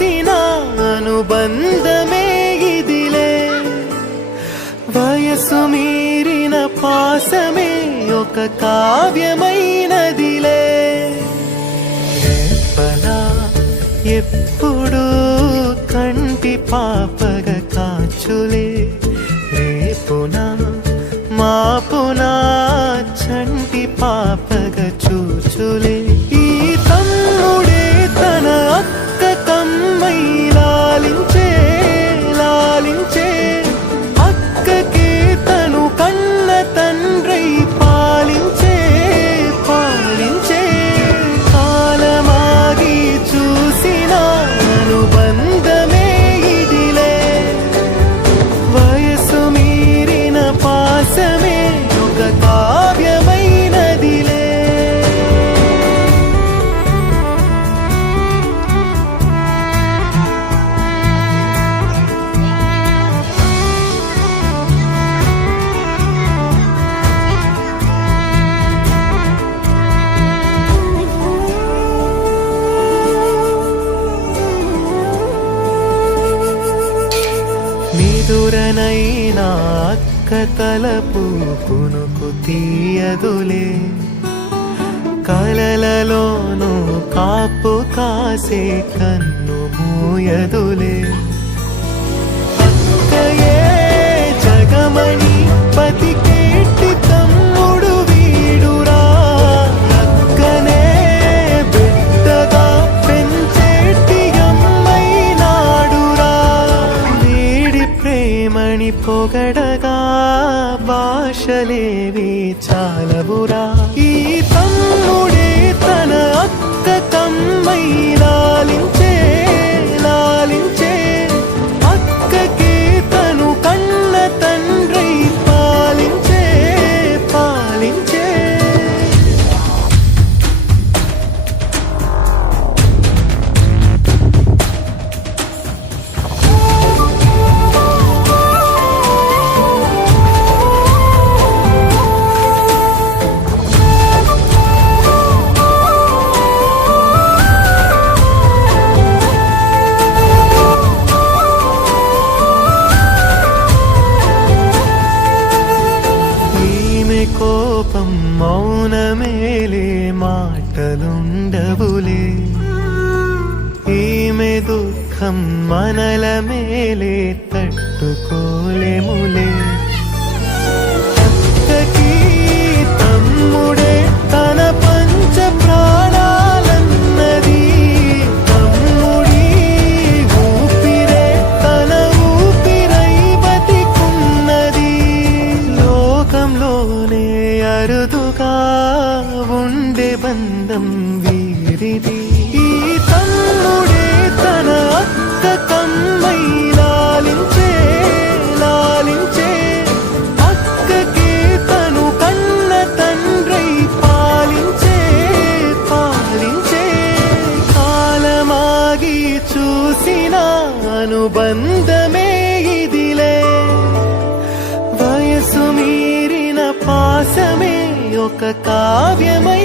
చూసిన అనుబంధమే ఇదిలే వయసు మీరిన పాసమే ఒక కావ్యమైనదిలే రేపనా ఎప్పుడు కంటి పాపగా కాచులే రేపునా మాపునా చంటి పాపగా చూచులే ఈ తమ్ముడే తన అక్క కమ్మై లాలించే లాలించే అక్కకే తను కన్న తండ్రై పాలించే పాలించే కాలమాగి చూసిన అనుబంధమే ఇదిలే వయసు మీరిన పాసమే ఒక కావ్యమైనదిలే నిదురనైనా అక్క తలపు కునుకు తీయదులే కలలలోనూ కాపు కాసే కన్ను మూయదులే అక్కయే జగమణి పతికేటి తమ్ముడు వీడురా అక్కనే బిడ్డగా పెంచేటి అమ్మైనాడురా వీడి ప్రేమని పొగడగా భాషలేవి చాలవురా ఈ తమ్ముడే తన అక్క కమ్మై లాలించే లాలించే అక్కకే తను కన్న తండ్రై పాలించే పాలించే కోపం మౌనమేలే మాటలుండవులే ఈమె దుఃఖం మనల మేలే తట్టుకోలేములే అక్కకి తమ్ముడే తన పంచ ప్రాణాలన్నది తమ్ముడి ఊపిరే తన ఊపిరై బతికున్నది లోకంలోనే అరుదుగా ఉండే బంధం వీరిది ఈ తమ్ముడే తన అక్క కమ్మై లాలించే లాలించే అక్కకే తను కన్న తండ్రై పాలించే పాలించే కాలమాగి చూసిన అనుబంధమే ఇదిలే వయసు మీరిన పాసమే ఒక కావ్యమై